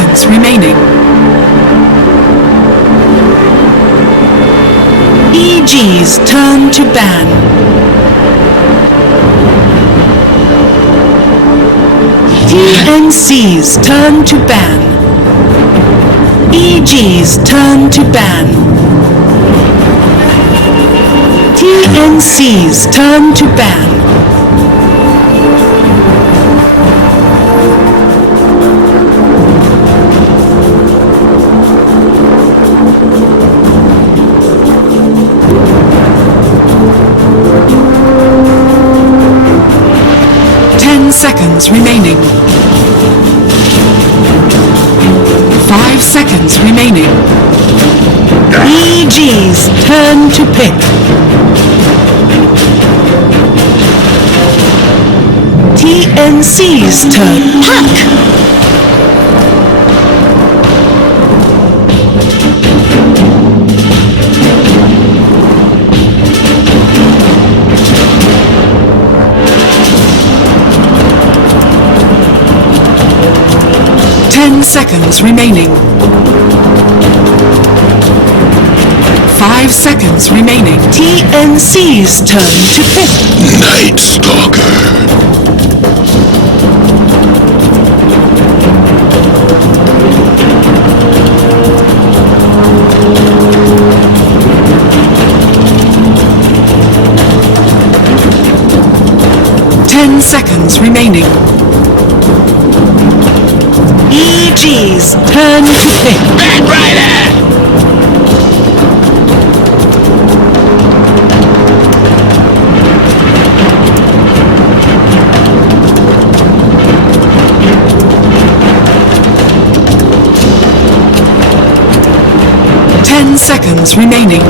seconds remaining. EGs turn to ban. TNCs turn to ban. EGs turn to ban. TNCs turn to ban. Seconds remaining. 5 seconds remaining. EGs turn to pick. TNCs turn pack. Seconds remaining. 5 seconds remaining. TNC's turn to pick. Night Stalker. 10 seconds remaining. EGs turn to pick. Back Rider! 10 seconds remaining.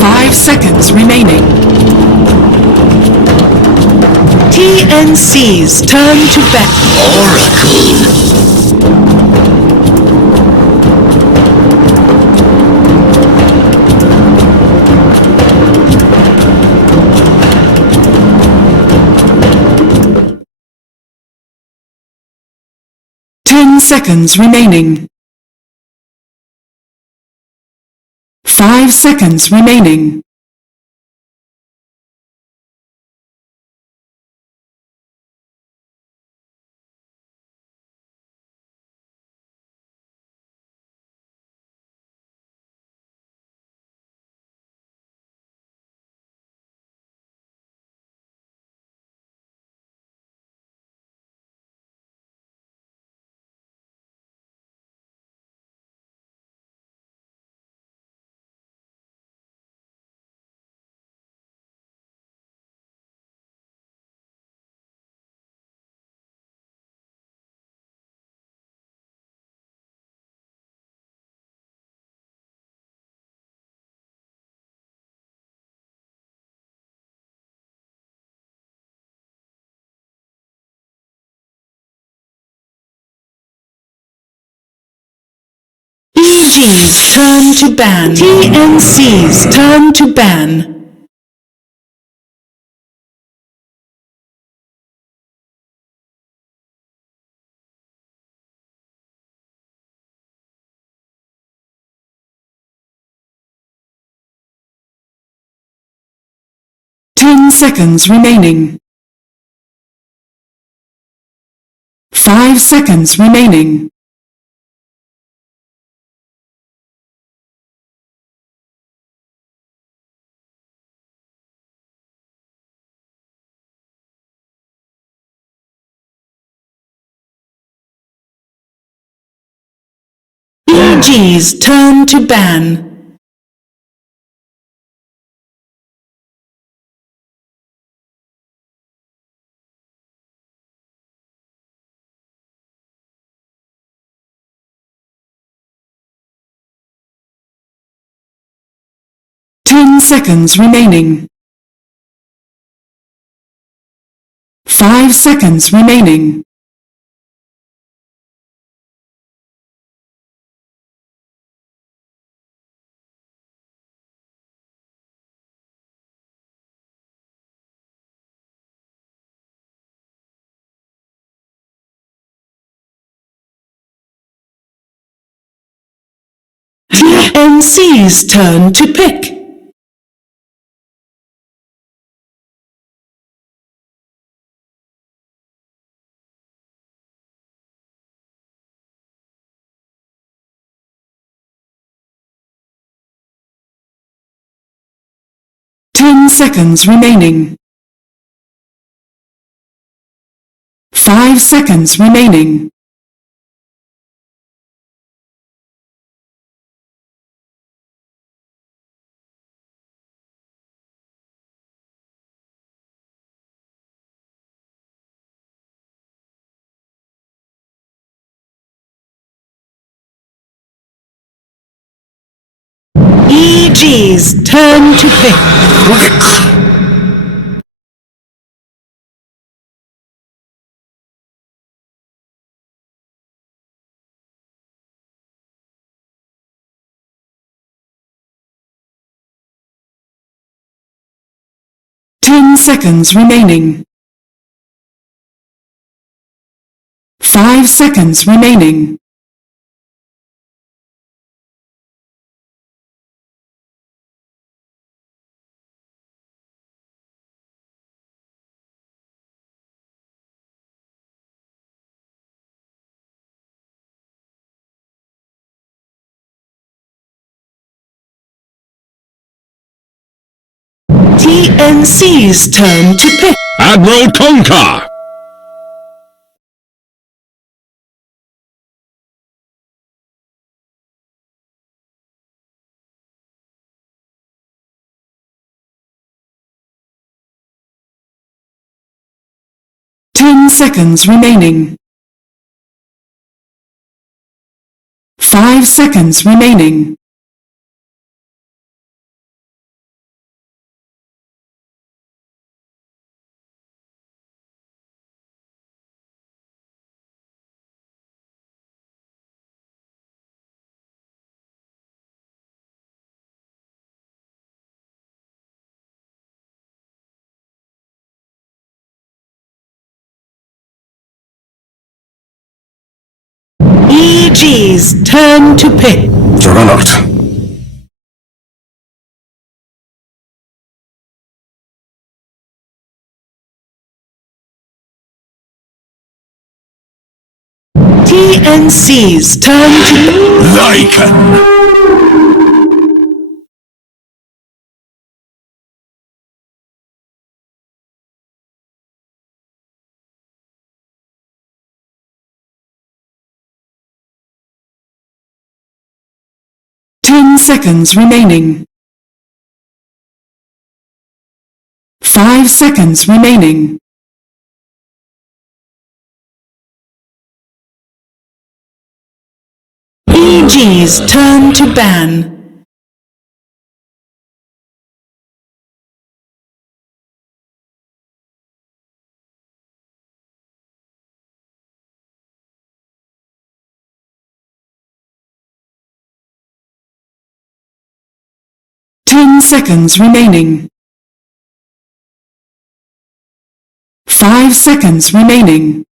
5 seconds remaining. TNC's turn to back. Oracle. 10 seconds remaining. 5 seconds remaining. EGs turn to ban. TNC's turn to ban. Ten seconds remaining. 5 seconds remaining. EGs turn to ban. Ten seconds remaining. 5 seconds remaining. TNC's turn to pick. Ten seconds remaining. 5 seconds remaining. EG's turn to pick. Quick! 10 seconds remaining. 5 seconds remaining. TNC's turn to pick. Admiral Tonka! Ten seconds remaining. 5 seconds remaining. EG's turn to pick. Juggernaut! TNC's turn to Lycan! 10 seconds remaining. 5 seconds remaining. EG's turn to ban. 10 seconds remaining. 5 seconds remaining.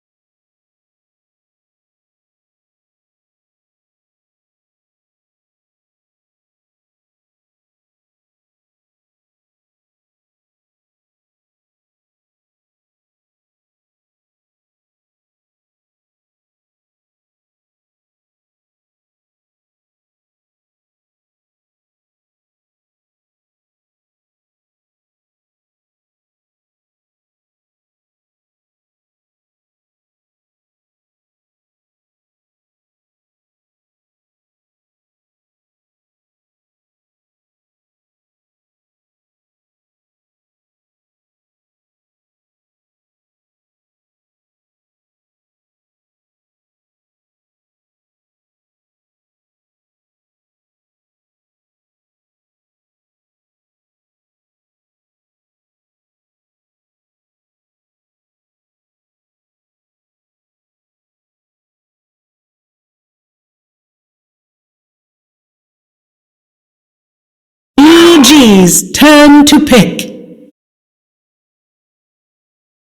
EG's turn to pick.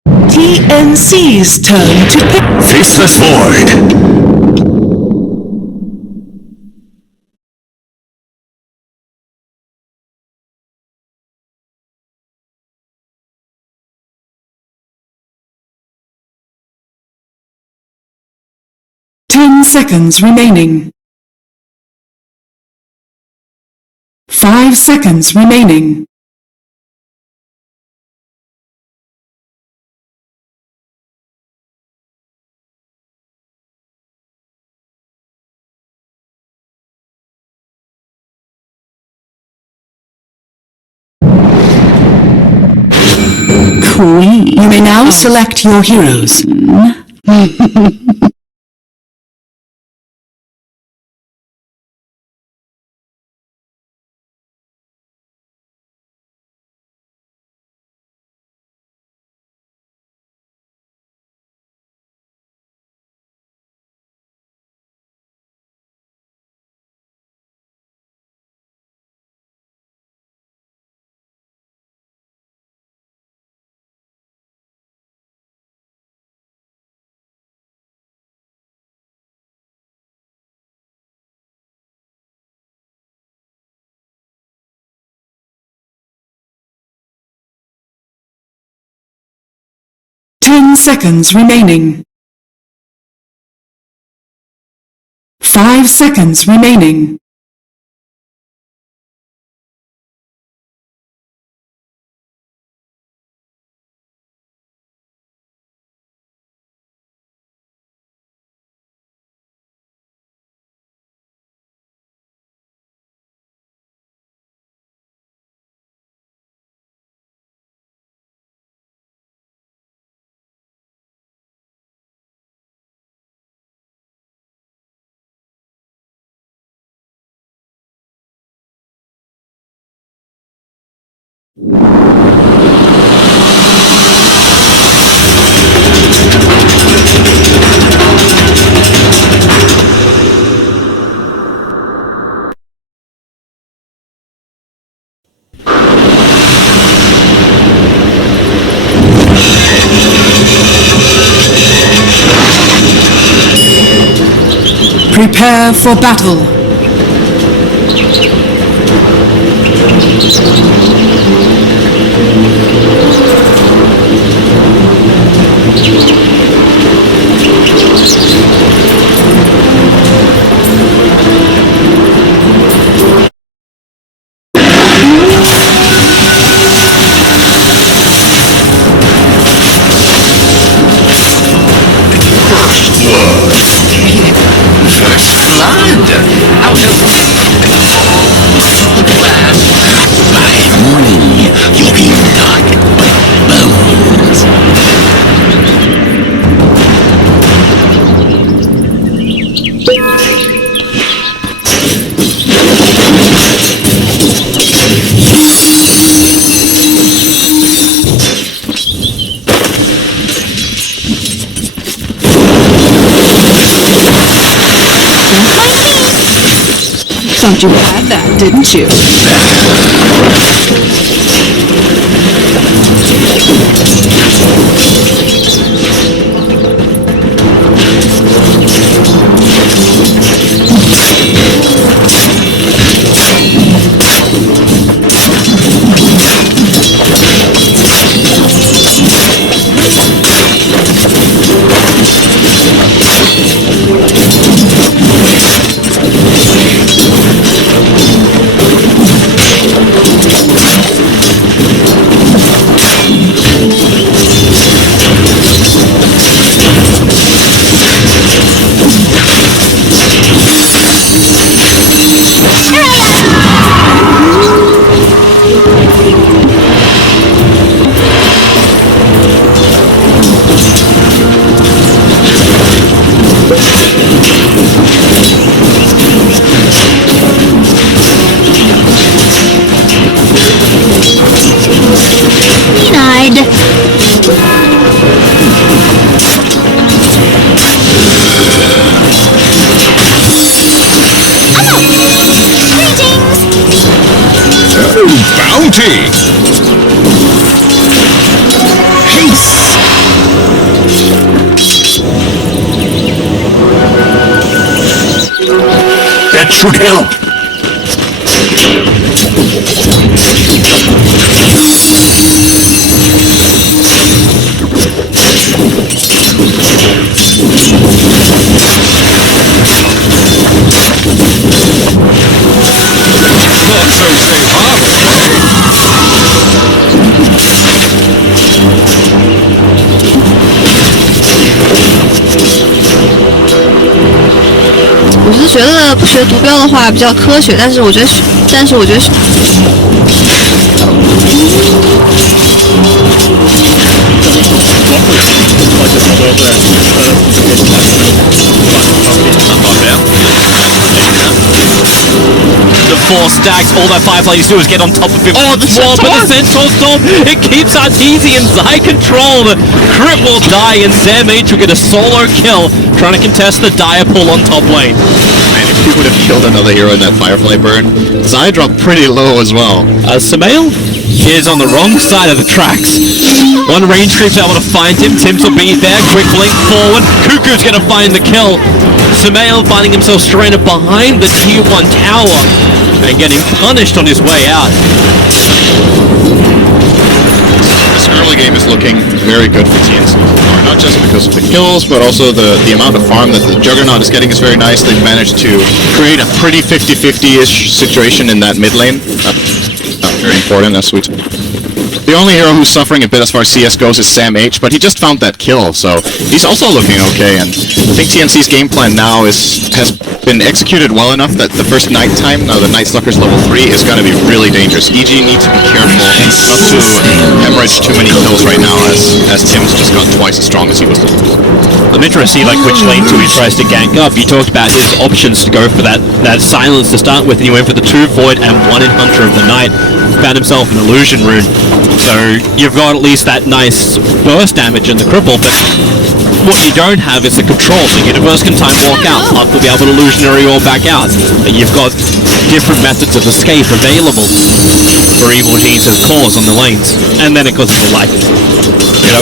TNC's turn to pick. Faceless Void! 10 seconds remaining. 5 seconds remaining. Queen. You may now select your heroes. 10 seconds remaining. 5 seconds remaining. Prepare for battle. Thought you had that, didn't you? Bounty! Haste! That should help! 学毒标的话比较科学，但是我觉得The 4 stacks, all that Firefly needs to do is get on top of him. Oh, the wall, but the Centaur Storm, it keeps Rtz and Zai controlled. Crit will die, and SamH will get a solo kill, trying to contest the dire pull on top lane. And if he would have killed another hero in that Firefly burn, Zai dropped pretty low as well. Sumail is on the wrong side of the tracks. One range creep's able to find him. Tims will be there. Quick blink forward. Cuckoo's going to find the kill. Sumail finding himself stranded behind the tier 1 tower and getting punished on his way out. This early game is looking very good for TNC. Not just because of the kills, but also the amount of farm that the Juggernaut is getting is very nice. They've managed to create a pretty 50-50-ish situation in that mid lane. Very important, that's sweet. The only hero who's suffering a bit as far as CS goes is SamH, but he just found that kill, so he's also looking okay, and I think TNC's game plan now has been executed well enough that the first night time, now the Night Stalker's level 3, is going to be really dangerous. EG needs to be careful not to hemorrhage too many kills right now, as Tim's just got twice as strong as he was. I'm interested to see which lane 2 he tries to gank up. You talked about his options to go for that silence to start with, and he went for the 2 Void and 1 in Hunter of the Night. Found himself an Illusion Rune. So you've got at least that nice burst damage in the cripple, but what you don't have is the control. So Universe can time walk out, Puck will be able to illusionary or back out. And you've got different methods of escape available for Evil Genius' cause on the lanes. And then it goes to the light.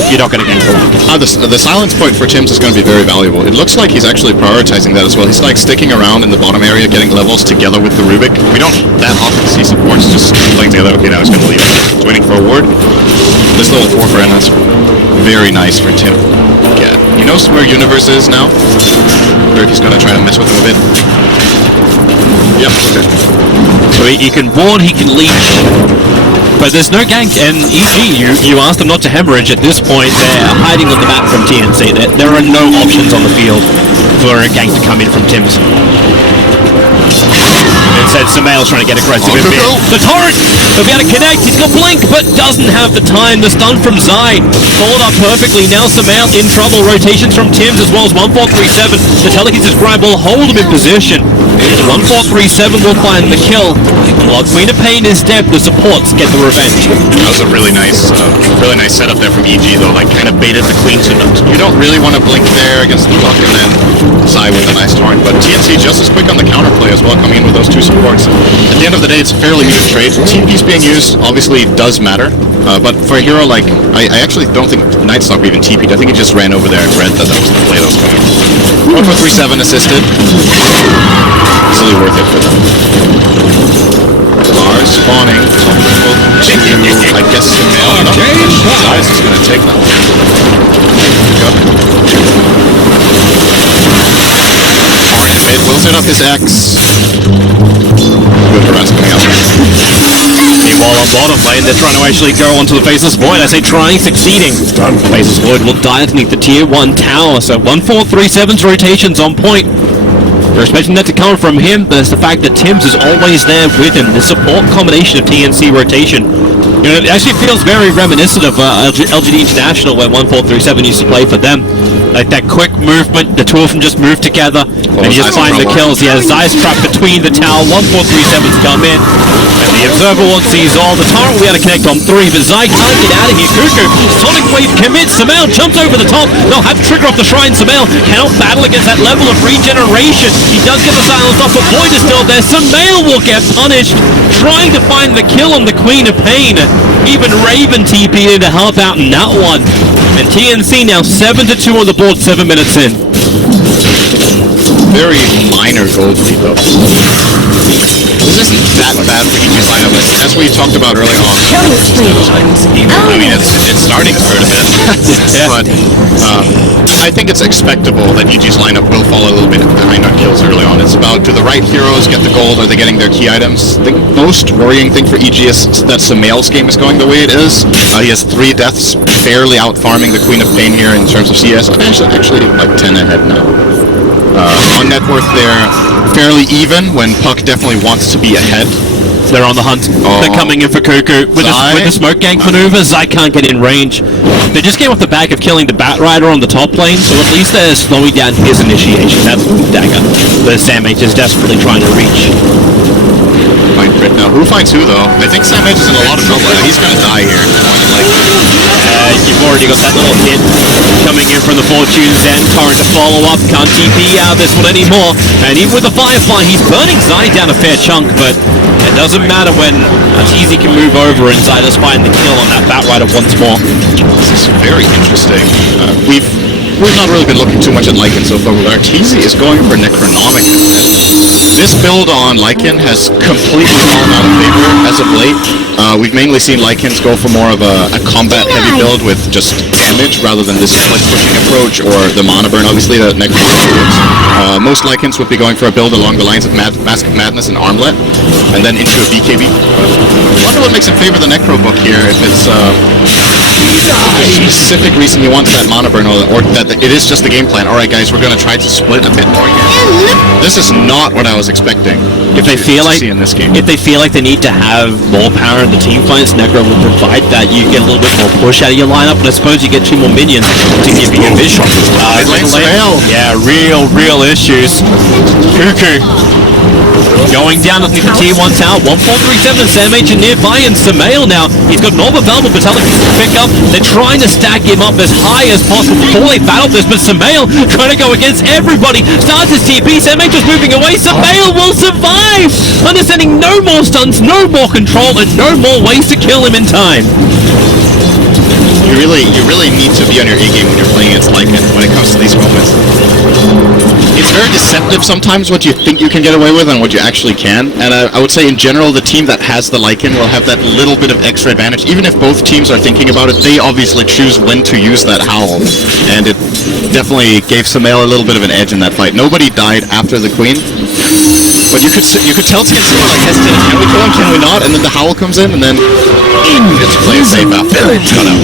You're not going to gank the light. The silence point for Tims is going to be very valuable. It looks like he's actually prioritizing that as well. He's like sticking around in the bottom area, getting levels together with the Rubik. We don't that often see supports just playing together. Okay, now he's going to leave. He's waiting for a ward. This little 4 for that's very nice for Tim. Yeah, he knows where Universe is now. I wonder if he's going to try to mess with him a bit. Yep, okay. So he can ward, he can leech, but there's no gank, and EG, you asked them not to hemorrhage at this point. They're hiding on the map from TNC. There are no options on the field for a gank to come in from Tims. Instead, Sumail's trying to get aggressive in mid. The torrent! He'll be able to connect, he's got blink, but doesn't have the time. The stun from Zai followed up perfectly. Now Sumail in trouble. Rotations from Tims as well as 1437. The telekinesis grind will hold him in position. 1437 will find the kill. While Queen of Pain is dead, the supports get the revenge. That was a really nice setup there from EG though, like kind of baited the Queen to you don't really want to blink there against the Puck, and then Zai with a nice torrent, but TNC just as quick on the counterplay as well, coming in with those 2 supports. At the end of the day, it's a fairly muted trade. TP's being used obviously does matter, but for a hero like, I actually don't think Night Stalker even TP'd. I think he just ran over there and read that was the play that was coming. 1437 assisted. Easily worth it for them. Lars spawning. I guess Sumail. Zai's is going to take them. It will set up his X. Good harass coming out. Meanwhile, on bottom lane, they're trying to actually go onto the Faceless Void. I say trying, succeeding. Faceless Void will die underneath the tier 1 tower, so 1437's rotations on point. They're expecting that to come from him, but it's the fact that Tims is always there with him. The support combination of TNC rotation. It actually feels very reminiscent of LGD International, where 1437 used to play for them. Like that quick movement, the 2 of them just move together, and you just find the kills. Yeah, Zai's trapped between the tower, 1437's come in, and the Observer Ward sees all. The turret will be able to connect on 3, but Zai can't get out of here. Cuckoo, Sonic Wave commits, Sumail jumps over the top, they'll have to trigger off the Shrine. Sumail cannot battle against that level of regeneration. He does get the silence off, but Void is still there. Sumail will get punished, trying to find the kill on the Queen of Pain. Even Raven TP in to help out in that one. And TNC now 7-2 on the board, 7 minutes in. Very minor gold lead though. This isn't that bad for EG's lineup. As we talked about earlier on, I mean, it's starting to hurt a bit. But I think it's expectable that EG's lineup will fall a little bit behind on kills early on. It's about, do the right heroes get the gold? Are they getting their key items? The most worrying thing for EG is that Sumail's game is going the way it is. He has 3 deaths, fairly out-farming the Queen of Pain here in terms of CS. Actually like 10 ahead now. On net worth there, fairly even when Puck definitely wants to be ahead. They're on the hunt. They're coming in for Cuckoo with the smoke gank maneuver. Zai can't get in range. They just came off the back of killing the Bat Rider on the top lane, so at least they're slowing down his initiation. That's the dagger. But Sam H is desperately trying to reach. Find Brit now. Who finds who though? I think Sam H is in a lot of trouble. He's gonna die here. More than likely. You've already got that little hit coming in from the Fortune Zen. Torrent to follow up. Can't TP out this one anymore. And even with the Firefly, he's burning Zai down a fair chunk, but it doesn't matter when Rtz can move over and Zai just find the kill on that Bat Rider once more. This is very interesting. We've not really been looking too much at Lycan so far, but Rtz is going for Necronomic. This build on Lycan has completely fallen out of favor as of late. We've mainly seen Lycans go for more of a combat-heavy build with just damage rather than this like pushing approach or the mana burn, obviously, that Necronomic works. Most Lycans would be going for a build along the lines of Mask of Madness and Armlet, and then into a BKB. I wonder what makes him favor the Necro book here, if it's a specific reason he wants that mana burn, or that it is just the game plan. Alright guys, we're gonna try to split a bit more here. This is not what I was expecting. If they feel like in this game. If they feel like they need to have more power in the team fights, Necro will provide that. You get a little bit more push out of your lineup, but I suppose you get 2 more minions to give you a vision. Yeah, real issues. Cuckoo going down underneath the tier 1 tower. 1437 and Sam H nearby, and Samael now. He's got Nova available, Battalion to pick up. They're trying to stack him up as high as possible before they battle this, but Samael trying to go against everybody. Starts his TP, Sam H is moving away. Samael will survive! Understanding no more stunts, no more control, and no more ways to kill him in time. You really need to be on your A game when you're playing against Lycan when it comes to these moments. It's very deceptive sometimes what you think you can get away with and what you actually can. And I would say in general, the team that has the Lycan will have that little bit of extra advantage. Even if both teams are thinking about it, they obviously choose when to use that howl. And it definitely gave Samael a little bit of an edge in that fight. Nobody died after the Queen. But you could tell TNC were like hesitant, can we kill him, can we not? And then the howl comes in, and then it's playing safe after. Shut out.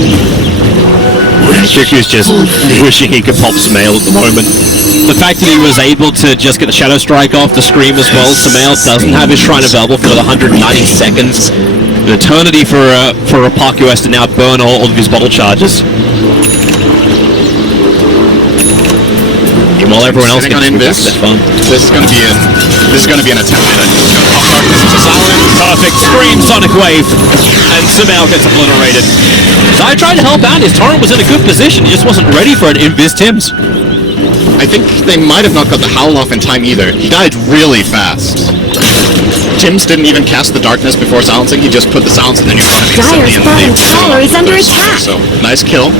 Cuckoo's just wishing he could pop Samael at the moment. The fact that he was able to just get the Shadow Strike off the Scream as well. Samael doesn't have his Shrine available for the 190 seconds. An eternity for a Puck who has to now burn all of his bottle charges. While everyone else gets that fun. This is going to be an attempt at Perfect Scream Sonic Wave, and Samael gets obliterated. Zai tried to help out. His Torrent was in a good position. He just wasn't ready for it. Invis Tims. I think they might have not got the howl off in time either. He died really fast. Tims didn't even cast the darkness before silencing. He just put the silence in the new Dire's bottom tower is under attack. So nice kill.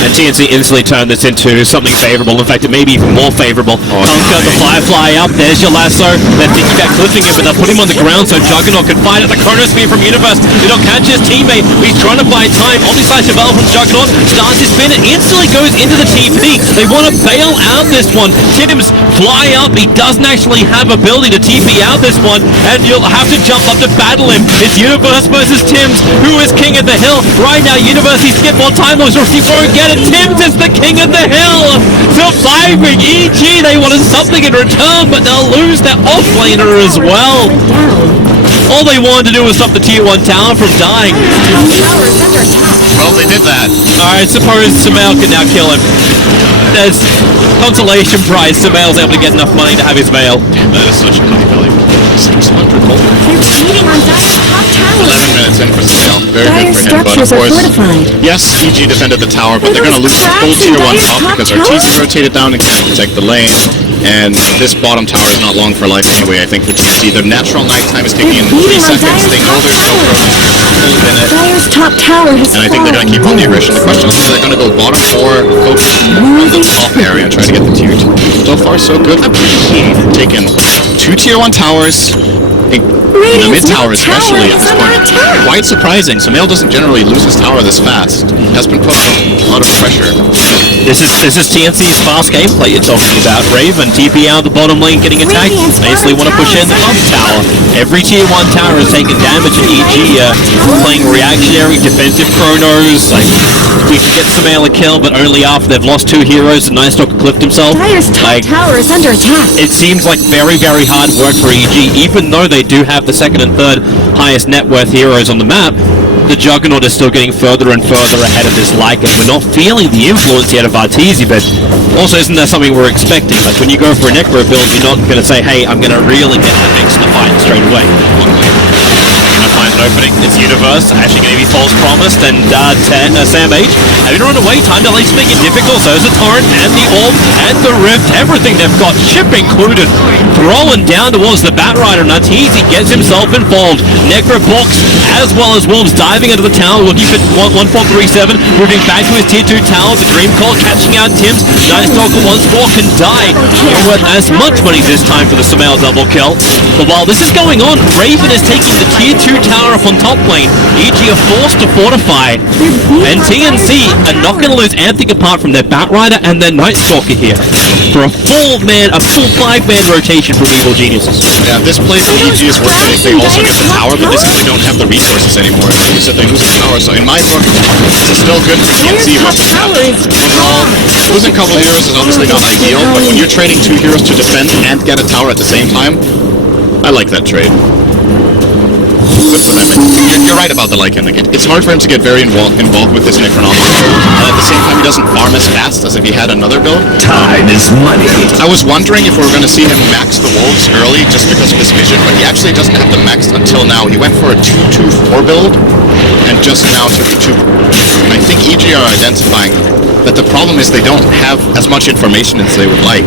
And TNC instantly turned this into something favorable. In fact, it may be even more favorable. Conquer the Firefly up. There's your lasso. They're thinking about clipping him, but they'll put him on the ground so Juggernaut can find it. The Chronosphere from Universe. They don't catch his teammate. He's trying to buy time. Omni-Slash developed from Juggernaut. Starts his spin and instantly goes into the TP. They want to bail out this one. Tims fly up. He doesn't actually have ability to TP out this one, and you'll have to jump up to battle him. It's Universe versus Tims. Who is king of the hill? Right now, Universe, he skipped more time loss, or he won't get it. Tims is the king of the hill. Surviving EG. They wanted something in return, but they'll lose their offlaner as well. All they wanted to do was stop the tier 1 tower from dying. Well, they did that. Alright, suppose Samael can now kill him. There's consolation prize. Samael's able to get enough money to have his mail. That is such a high value. 600 gold. They're beating on Dire's top tower. 11 minutes in for Samael. Very good for him, but of Structures are course, fortified. yes, EG defended the tower, but they're going to lose the full tier 1 top because Rtz rotated down and can't protect the lane. And this bottom tower is not long for life anyway, I think, for TNC. Their natural nighttime is kicking in 3 seconds. They know there's no full minute. Dire's top tower has And I think they're going to keep on the aggression. The question is, are they going to go bottom or focus on the top area and try to get the tier 2? So far, so good. Taken 2 tier 1 towers, In the Radiant's mid tower mid especially tower at this is under point. attack. Quite surprising. Sumail doesn't generally lose his tower this fast. Has been put under a lot of pressure. This is TNC's fast gameplay you're talking about. Raven, TP out the bottom lane getting attacked. Basically want to push in the up tower. Every tier 1 tower is taking damage at EG, playing reactionary, defensive chronos. Like, we could get Sumail a kill, but only after they've lost 2 heroes and Nightstalker clipped himself. Dire's top Like, tower is under attack. it seems like very, very hard work for EG, even though they do have the second and third highest net worth heroes on the map. The Juggernaut is still getting further and further ahead of this Lycan. We're not feeling the influence yet of Rtz, but also isn't that something we're expecting? Like when you go for a Necro build, you're not going to say, hey, I'm going to really get the mix in the fight straight away. Finds an opening, it's Universe, actually going to be false promised, and Sam H, having run away, time delays make it difficult, so is the Torrent, and the Orb, and the Rift, everything they've got, ship included, throwing down towards the Batrider, and Rtz gets himself involved, Necrobox, as well as Wolves, diving into the tower, looking for 1437, moving back to his tier 2 tower, the Dream Call catching out Tims, Nightstalker once more can die, not worth as much money this time for the Sumail double kill, but while this is going on, Raven is taking the tier 2 tower up on top lane. EG are forced to fortify, and TNC are not going to lose anything apart from their Batrider and their Nightstalker here for a full 5-man rotation from Evil Geniuses. Yeah, this play for EG is worth it if they also get the tower, but they simply don't have the resources anymore. You said they lose the tower, so in my book, this is still good for TNC. Overall, losing a couple of heroes is obviously not ideal, but when you're trading 2 heroes to defend and get a tower at the same time, I like that trade. Good for them. You're right about the Lycan. It's hard for him to get very involved with this Necronomicon build, and at the same time he doesn't farm as fast as if he had another build. Time is money. I was wondering if we were going to see him max the Wolves early just because of his vision, but he actually doesn't have them maxed until now. He went for a 2-2-4 build, and just now took a 2. And I think EG are identifying that the problem is they don't have as much information as they would like.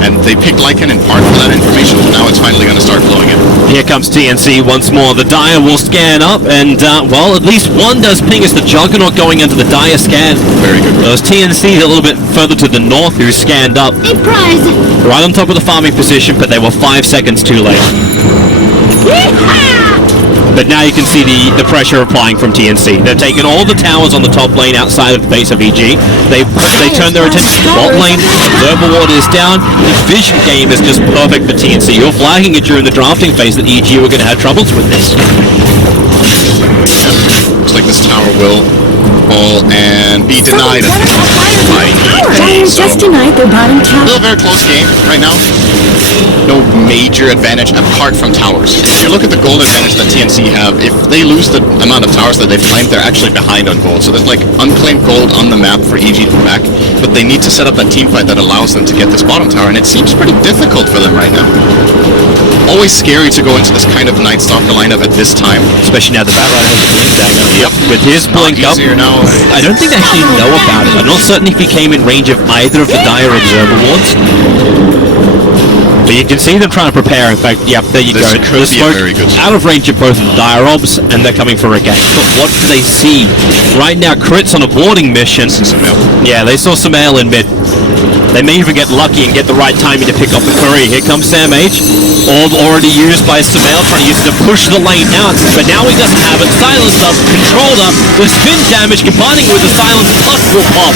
And they picked Lycan in part for that information, but now it's finally going to start flowing in. Here comes TNC once more. The Dire will scan up, and, well, at least one does ping as the Juggernaut going into the Dire scan. Very good. Those TNC a little bit further to the north who scanned up. A prize. Right on top of the farming position, but they were 5 seconds too late. But now you can see the pressure applying from TNC. They've taken all the towers on the top lane outside of the base of EG. They turn their attention to the bot lane. Observer Ward is down. The vision game is just perfect for TNC. You're flagging it during the drafting phase that EG were going to have troubles with this. Looks like this tower will fall and be denied by Dire just denied their bottom tower. Still a very close game right now. No major advantage apart from towers. If you look at the gold advantage that TNC have, if they lose the amount of towers that they've claimed, they're actually behind on gold. So there's like unclaimed gold on the map for EG to back, but they need to set up that team fight that allows them to get this bottom tower, and it seems pretty difficult for them right now. Always scary to go into this kind of Nightstalker lineup at this time. Especially now the Batrider has a blink dagger. Yep. With his blink up, Now. I don't think they actually know about it. I'm not certain if he came in range of either of the Dire Observer Wards. But you can see them trying to prepare. In fact, yep, there you This go. could The be a smoke very good out of range of both of the Dire Obs, and they're coming for a gank. But what do they see? Right now, Rtz on a boarding mission. Yeah, they saw Sumail in mid. They may even get lucky and get the right timing to pick up the Curry. Here comes Sam H. Orb already used by Sumail, trying to use it to push the lane out. But now he doesn't have it. Silenced up, controlled up. The spin damage combining with the silence plus will pop.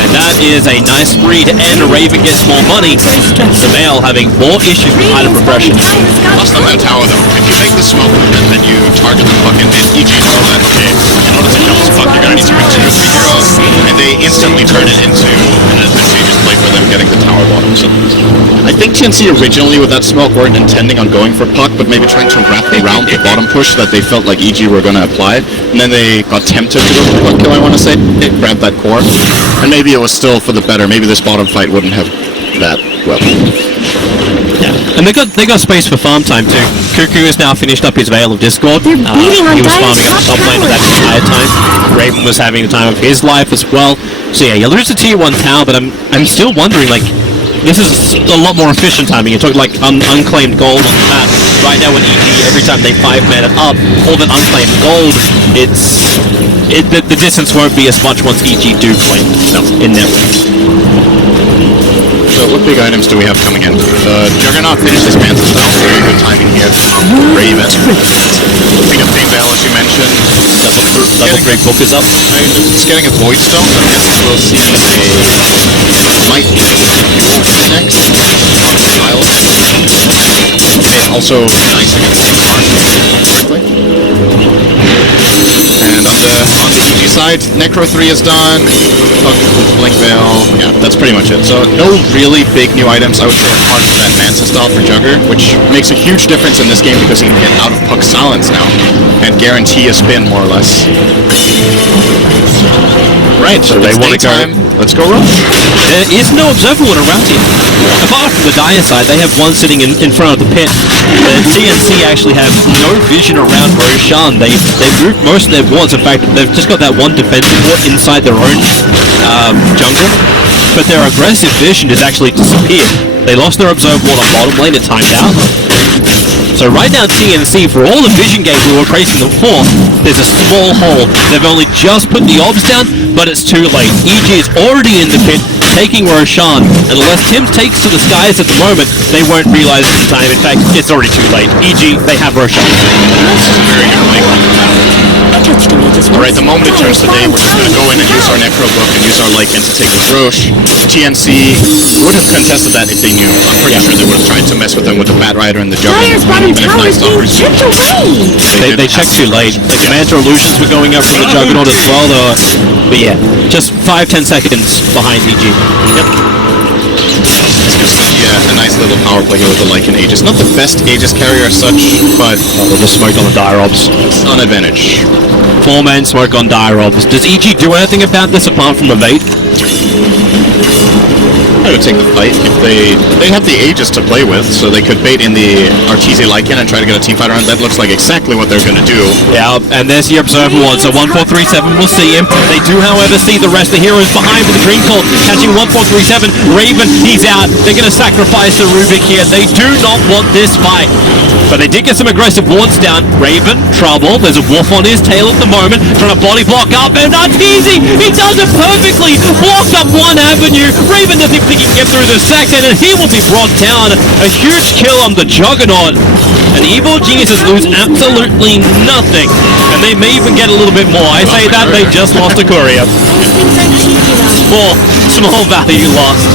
And that is a nice read, and Raven gets more money. Sumail having more issues with higher progression. Plus on that tower though, if you make the smoke and then you target the puck and EG know that, okay, in order to kill this puck, you're going to need to bring 2 or 3 heroes, and they instantly turn it into an advantageous play for them getting the tower bottom. So I think TNC originally with that smoke weren't intending on going for puck, but maybe trying to wrap around the bottom push that they felt like EG were going to apply, and then they got tempted to go for the puck kill, I want to say. They grabbed that core, and maybe it was still for the better. Maybe this bottom fight wouldn't have that well. Yeah, and they got space for farm time too. Cuckoo has now finished up his Veil of Discord. They're beating on He was Dire's farming up top top lane tower. that entire time. Raven was having the time of his life as well. So yeah, you lose the tier 1 tower, but I'm still wondering, like, this is a lot more efficient timing. You're talking like unclaimed gold on the map. Right now when EG, every time they 5-man it up, all that unclaimed gold, the distance won't be as much once EG do claim in network. So what big items do we have coming in? Juggernaut finished his Manta Stone. Very good timing here from Raven. Picking up Pain Veil, as you mentioned. Level 3 book is up. It's getting a Void Stone, so I'm guessing we'll see a Light next. Miles. And also nice against Mark. And on the EG side, Necro 3 is done. Blink Veil. Yeah, that's pretty much it. So no really big new items, I would say, apart from that Manta style for Jugger, which makes a huge difference in this game because he can get out of puck silence now and guarantee a spin more or less. Right, so they want to go. Let's go roll. There is no observable around here. Apart from the Dire side, they have one sitting in front of the pit. The TNC actually have no vision around Roshan. They've moved most of their wards. In fact, they've just got that one defensive ward inside their own jungle. But their aggressive vision has actually disappeared. They lost their observe ward on bottom lane. It timed out. So right now TNC, for all the vision gain we were praising them for, there's a small hole. They've only just put the orbs down, but it's too late. EG is already in the pit, taking Roshan. Unless Tim takes to the skies at the moment, they won't realize it in time. In fact, it's already too late. EG, they have Roshan. This is a very good link. Alright, the moment it turns to day, we're just going to go in and use our Necro Book and use our Lycan to take the Roche. TNC would have contested that if they knew. I'm pretty sure they would have tried to mess with them with the Bat Rider and the Juggernaut. Dyer's bottom tower is being chipped away! They checked too late. The Commander Illusions were going up from the Juggernaut as well, though. But yeah, just 5-10 seconds behind EG. Yep. A nice little power play here with the Lycan Aegis. Not the best Aegis carrier as such, but they'll just smoke on the Dire Obs. It's an advantage. 4-man smoke on Dire Obs. Does EG do anything about this apart from evade? I would take the fight if they have the Aegis to play with, so they could bait in the Rtz Lycan and try to get a team fight around. That looks like exactly what they're going to do. Yeah, and there's the Observer one, so 1437 will see him. They do, however, see the rest of the heroes behind with the Green Call, catching 1437. Raven, he's out. They're going to sacrifice the Rubik here. They do not want this fight. But they did get some aggressive wards down. Raven, trouble. There's a wolf on his tail at the moment, trying to body block up, and Rtz, he does it perfectly. Blocks up one avenue. Raven doesn't think he can get through the second, and he will be brought down. A huge kill on the Juggernaut. And the Evil Geniuses lose absolutely nothing. And they may even get a little bit more. I say that they just lost a courier. For small value lost.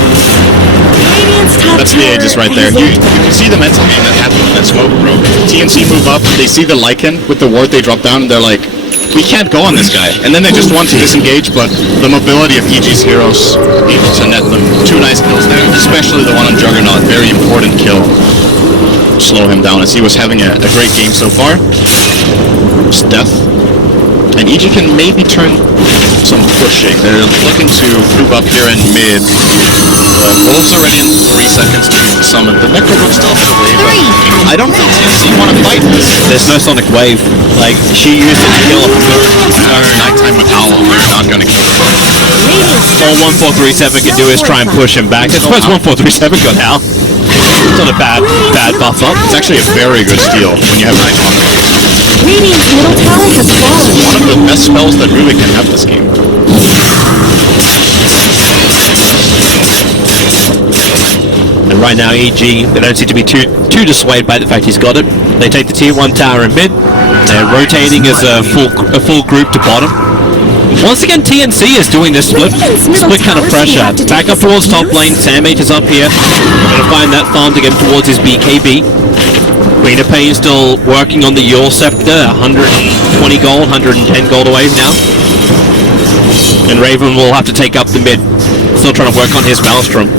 That's the Aegis right there. You can see the mental game that happened with that smoke, bro. TNC move up, they see the Lycan with the ward they drop down, and they're like, we can't go on this guy. And then they just want to disengage, but the mobility of EG's heroes able to net them 2 nice kills there, especially the one on Juggernaut. Very important kill. Slow him down as he was having a great game so far. Just death. And EG can maybe turn some pushing. They're looking to move up here in mid. Wolves already in 3 seconds to summon. The Necrobook's still a bit away, but I don't think TNC want to fight this. There's no Sonic Wave. Like, she used it to kill a Nighttime with Owl. They're not going to kill the book. All 1437 can do is try and push him back. I suppose 1437 got Hal. It's not a bad buff up. It's actually a very good steal when you have Night Hawk. Radiant's middle tower has fallen. One of the best spells that Rubik can have this game. And right now EG, they don't seem to be too dissuaded by the fact he's got it. They take the tier 1 tower in mid. They're rotating as a full group to bottom. Once again, TNC is doing this split kind of pressure. Back up towards top lane. Samh is up here. Gonna find that farm to get towards his BKB. Greener Pain still working on the Yule Scepter. 120 gold, 110 gold away now. And Raven will have to take up the mid. Still trying to work on his Maelstrom.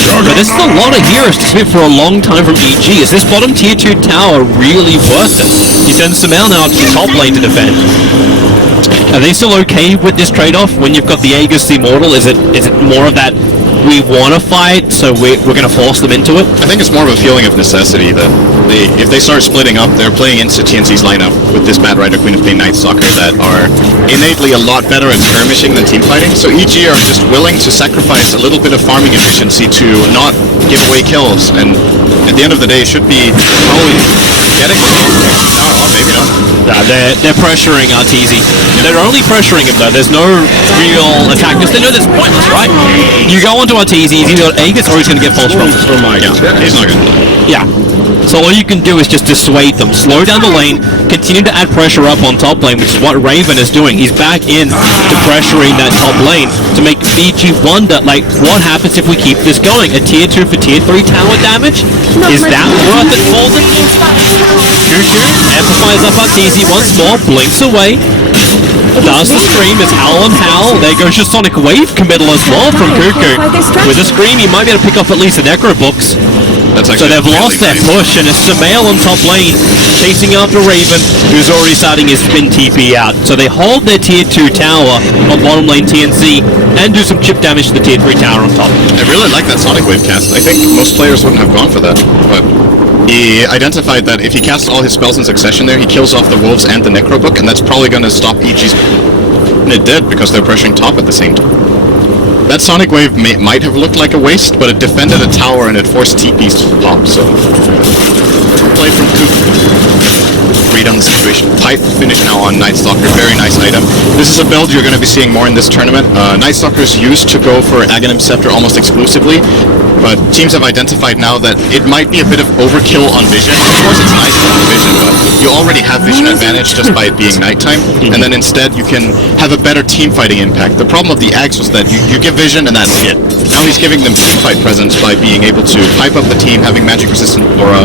But this is a lot of heroes to split for a long time from EG. Is this bottom tier 2 tower really worth it? He sends Samel now to the top lane to defend. Are they still okay with this trade-off when you've got the Aegis the Immortal? Is it more of that we want to fight, so we're going to force them into it? I think it's more of a feeling of necessity that if they start splitting up, they're playing into TNC's lineup with this Bat Rider, Queen of Pain, Night Stalker that are innately a lot better at skirmishing than team fighting. So EG are just willing to sacrifice a little bit of farming efficiency to not give away kills, and at the end of the day, should be probably getting the kill. No, maybe not. They're pressuring Rtz. They're only pressuring him though. There's no real attack because they know that's pointless, right? You go onto Rtz, he's either got Aegis or he's going to get false from. Yeah, he's not good. Yeah. So all you can do is just dissuade them, slow down the lane, continue to add pressure up on top lane, which is what Raven is doing. He's back in to pressuring that top lane to make BG wonder, like, what happens if we keep this going? A tier 2 for tier 3 tower damage? Is that worth it for them? Cuckoo amplifies up Rtz once more, blinks away. Does the scream, is Howl and Howl. There goes your Sonic Wave committal as well from Cuckoo. With a scream, you might be able to pick off at least the Necro books. So they've lost their push, and it's Sumail on top lane, chasing after Raven, who's already starting his spin TP out. So they hold their tier 2 tower on bottom lane TNC, and do some chip damage to the tier 3 tower on top. I really like that Sonic Wave cast. I think most players wouldn't have gone for that, but he identified that if he casts all his spells in succession there, he kills off the Wolves and the Necro Book, and that's probably going to stop EG's... And it did, because they're pressuring top at the same time. That Sonic Wave might have looked like a waste, but it defended a tower and it forced TPs to the top, so... Play from Coop. Read on the situation. Pipe finish now on Night Stalker. Very nice item. This is a build you're going to be seeing more in this tournament. Night Stalkers used to go for Aghanim Scepter almost exclusively, but teams have identified now that it might be a bit of overkill on vision. Of course it's nice to have vision, but you already have vision advantage just by it being nighttime, and then instead you can have a better team fighting impact. The problem of the Ags was that you give vision and that's it. Now he's giving them team fight presence by being able to hype up the team, having magic resistant aura,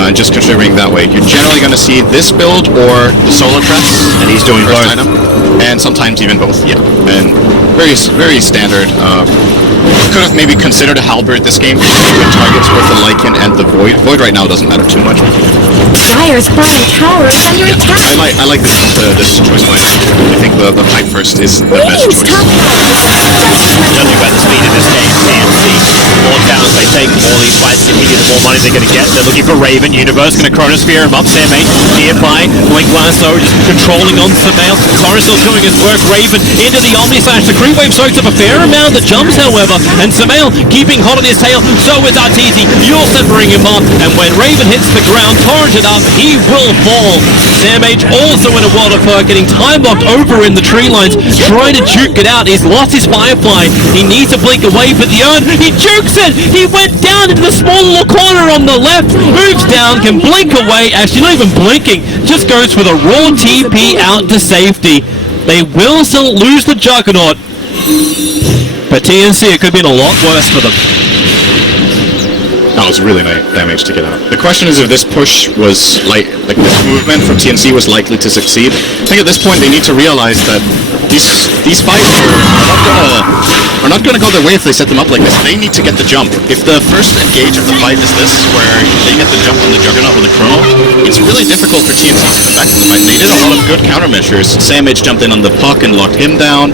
and just contributing that way. You're generally going to see this build or the Solar Crest, And he's doing first both. item, and sometimes even both, yeah. And very standard. Could have maybe considered a Halberd this game. Good targets with the Lycan and the Void. Void right now doesn't matter too much. Dire's bottom tower is under attack. I like this choice line. I think the pipe first is the best Radiant's choice. top tower is under attack. Nothing about the speed of this game. TNC, more towns they take, the more these fights continue, the more money they're going to get. They're looking for Raven. Universe going to Chronosphere him up. Samate nearby. Blink Lasso just controlling on Sumail. Torres still doing his work. Raven into the Omni Slash. The creep wave soaks up a fair amount of jumps, however, and Sumail keeping hot on his tail. So is Rtz. You're severing him up, and when Raven hits the ground, torrented up, he will fall. Samate also in a world of hurt, getting time locked over in the tree lines, trying to juke it out. He's lost his Firefly. He needs to blink away for the urn. He jukes it. He went down into the small little corner on the left. Moves down, can blink away. Actually, not even blinking. Just goes for the raw TP out to safety. They will still lose the Juggernaut. But TNC, it could have been a lot worse for them. That was really nice damage to get out. The question is if this push was like this movement from TNC was likely to succeed. I think at this point they need to realize that these fights are not gonna go their way if they set them up like this. They need to get the jump. If the first engage of the fight is this, where they get the jump on the Juggernaut with a Chrono, it's really difficult for TNC to come back from the fight. They did a lot of good countermeasures. Sam H jumped in on the puck and locked him down.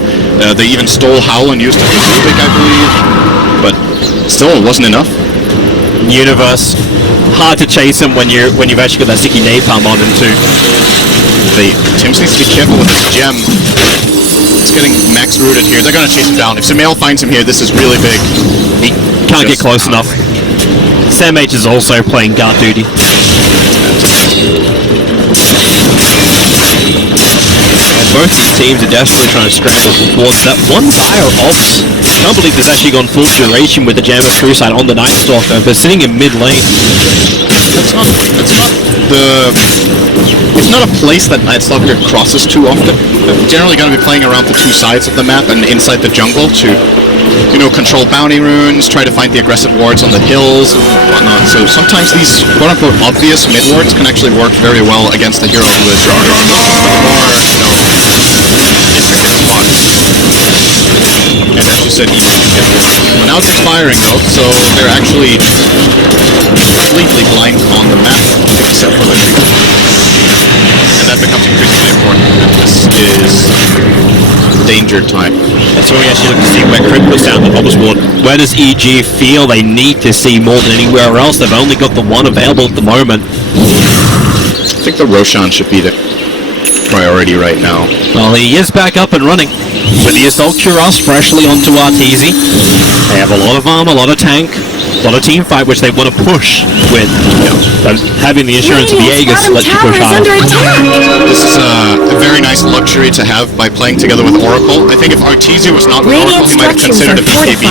They even stole Howl and used it for Rubik, I believe. But still, it wasn't enough. Universe, hard to chase him when you've actually got that sticky napalm on him too. Tim's needs to be careful with this gem. It's getting max rooted here. They're gonna chase him down. If Sumail finds him here, this is really big. He can't get close enough. Sam H is also playing guard duty. And both these teams are desperately trying to scramble towards that one Dire Ops. I can't believe this actually gone full duration with the Jammer Crusade on the Night Stalker, but sitting in mid lane. It's not a place that Night Stalker crosses too often. They're generally going to be playing around the two sides of the map and inside the jungle to, control bounty runes, try to find the aggressive wards on the hills and whatnot. So sometimes these quote-unquote obvious mid wards can actually work very well against a hero who is more, intricate spots. And as you said, now it's expiring though, so they're actually completely blind on the map, except for the creep. And that becomes increasingly important. And this is danger time. That's when we actually look to see where Crypt puts down the bubbles board. Where does EG feel they need to see more than anywhere else? They've only got the one available at the moment. I think the Roshan should be the priority right now. Well, he is back up and running. With the Assault Cuirass freshly onto Rtz. They have a lot of armor, a lot of tank, a lot of team fight, which they want to push with. But having the insurance of the Aegis Radiant's lets you bottom push tower is hard. under attack. This is luxury to have by playing together with Oracle. I think if Rtz was not with Oracle, Radiant he might have structures considered a are BKB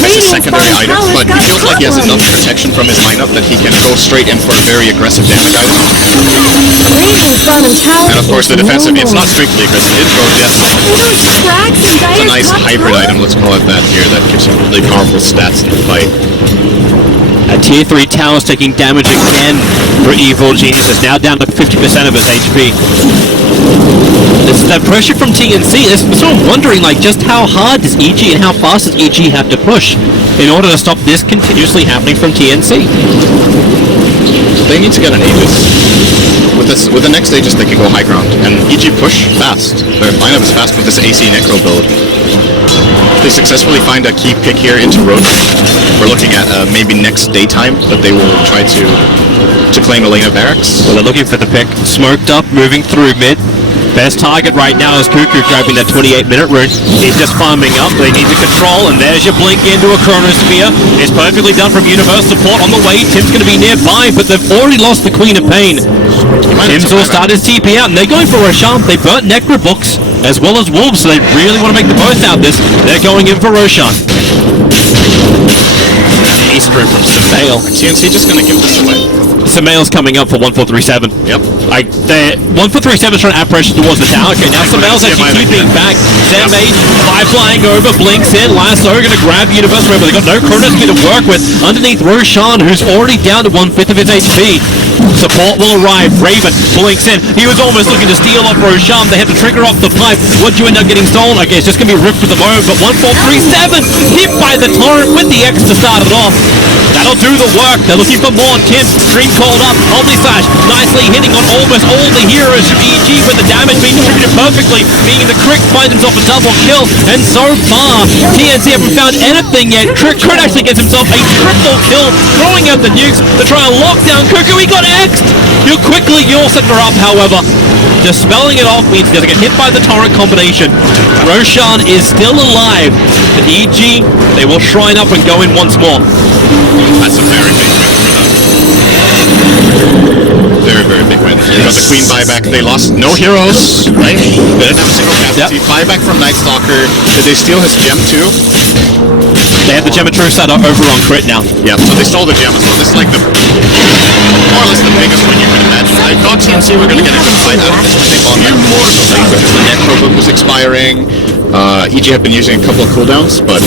as a secondary item, but he feels like he has enough protection from his lineup that he can go straight in for a very aggressive damage item. Radiant's bottom tower And of course the is defensive, no it's not more. strictly aggressive, it throw Death Song. Those cracks in It's a Dire's nice top hybrid tower. item, let's call it that here, that gives him really powerful stats in the fight. A tier 3 tower's taking damage again for Evil Genius. It's now down to 50% of its HP. This is that pressure from TNC. This is sort of wondering, like, just how hard does EG and how fast does EG have to push in order to stop this continuously happening from TNC? They need to get an Aegis. With the next Aegis they can go high ground, and EG push fast. Their lineup is fast with this AC Necro build. They successfully find a key pick here into Roach. We're looking at maybe next daytime, but they will try to claim Elena Barracks. Well, they're looking for the pick. Smoked up, moving through mid. Best target right now is Cuckoo grabbing that 28-minute rune. He's just farming up. They need to control, and there's your blink into a Chronosphere. It's perfectly done from Universe support on the way. Tim's going to be nearby, but they've already lost the Queen of Pain. Tim's all started his TP out, and they're going for Roshan. They burnt Necrobooks as well as Wolves, so they really want to make the most out of this. They're going in for Roshan. Ace through from Samael. TNC just gonna give this away. Samael's coming up for 1437. Yep. Like, 1437 is trying to add pressure towards the tower. Okay, now Samael's actually keeping back. Zenmage, fly flying over, blinks in. Lasso gonna grab Universe Red, but they got no Chronosphere to work with. Underneath Roshan, who's already down to 1/5 of his HP. Support will arrive. Raven blinks in. He was almost looking to steal off Roshan. They had to trigger off the pipe. What'd you end up getting stolen? Okay, it's just gonna be ripped for the moment, but 1437 hit by the torrent with the X to start it off. That'll do the work. They're looking for more. Tim, Dream called up. Omni Slash nicely hitting on almost all the heroes from EG, with the damage being distributed perfectly, meaning the Crick finds himself a double kill. And so far, TNC haven't found anything yet. Crick actually gets himself a triple kill, throwing out the nukes to try and lock down Cuckoo. He got X'd. You're setting her up, however. Dispelling it off means he doesn't get hit by the torrent combination. Roshan is still alive. But EG, they will shrine up and go in once more. That's a very big win for them. Very, very big win. They got the Queen buyback. They lost no heroes, right? They didn't have a single casualty. Yep. Buyback from Night Stalker. Did they steal his gem too? They have the Gem of Truth set over on crit now. Yeah, so they stole the gem as well. This is like the more or less the biggest win you can imagine. I thought TNC were going to get a good fight out of this, but they bought that more so late because the Necrobook was expiring. EG had been using a couple of cooldowns, but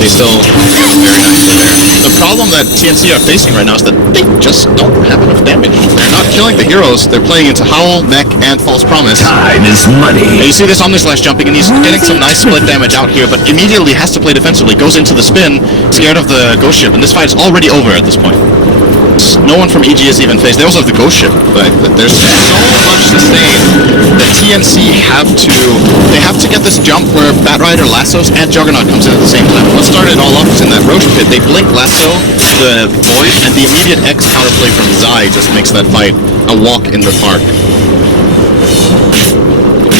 they still got very nicely there. The problem that TNC are facing right now is that they just don't have enough damage. They're not killing the heroes. They're playing into Howl, Mech, and False Promise. Time is money. And you see this Omnislash jumping, and he's getting some nice split damage out here, but immediately has to play defensively, goes into the spin, scared of the Ghost Ship, and this fight is already over at this point. No one from EG is even faced. They also have the Ghost Ship, but there's so much sustain that TNC have to get this jump where Batrider, Lassos, and Juggernaut comes in at the same time. What started it all off is in that Roach pit. They blink Lasso, the Void, and the immediate X counterplay from Zai just makes that fight a walk in the park.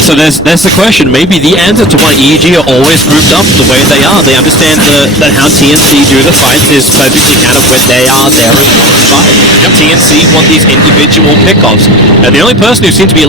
So there's the question. Maybe the answer to why EG are always grouped up the way they are. They understand that how TNC do the fights is perfectly kind of when they are there as one side. TNC want these individual pickoffs. And the only person who seems to be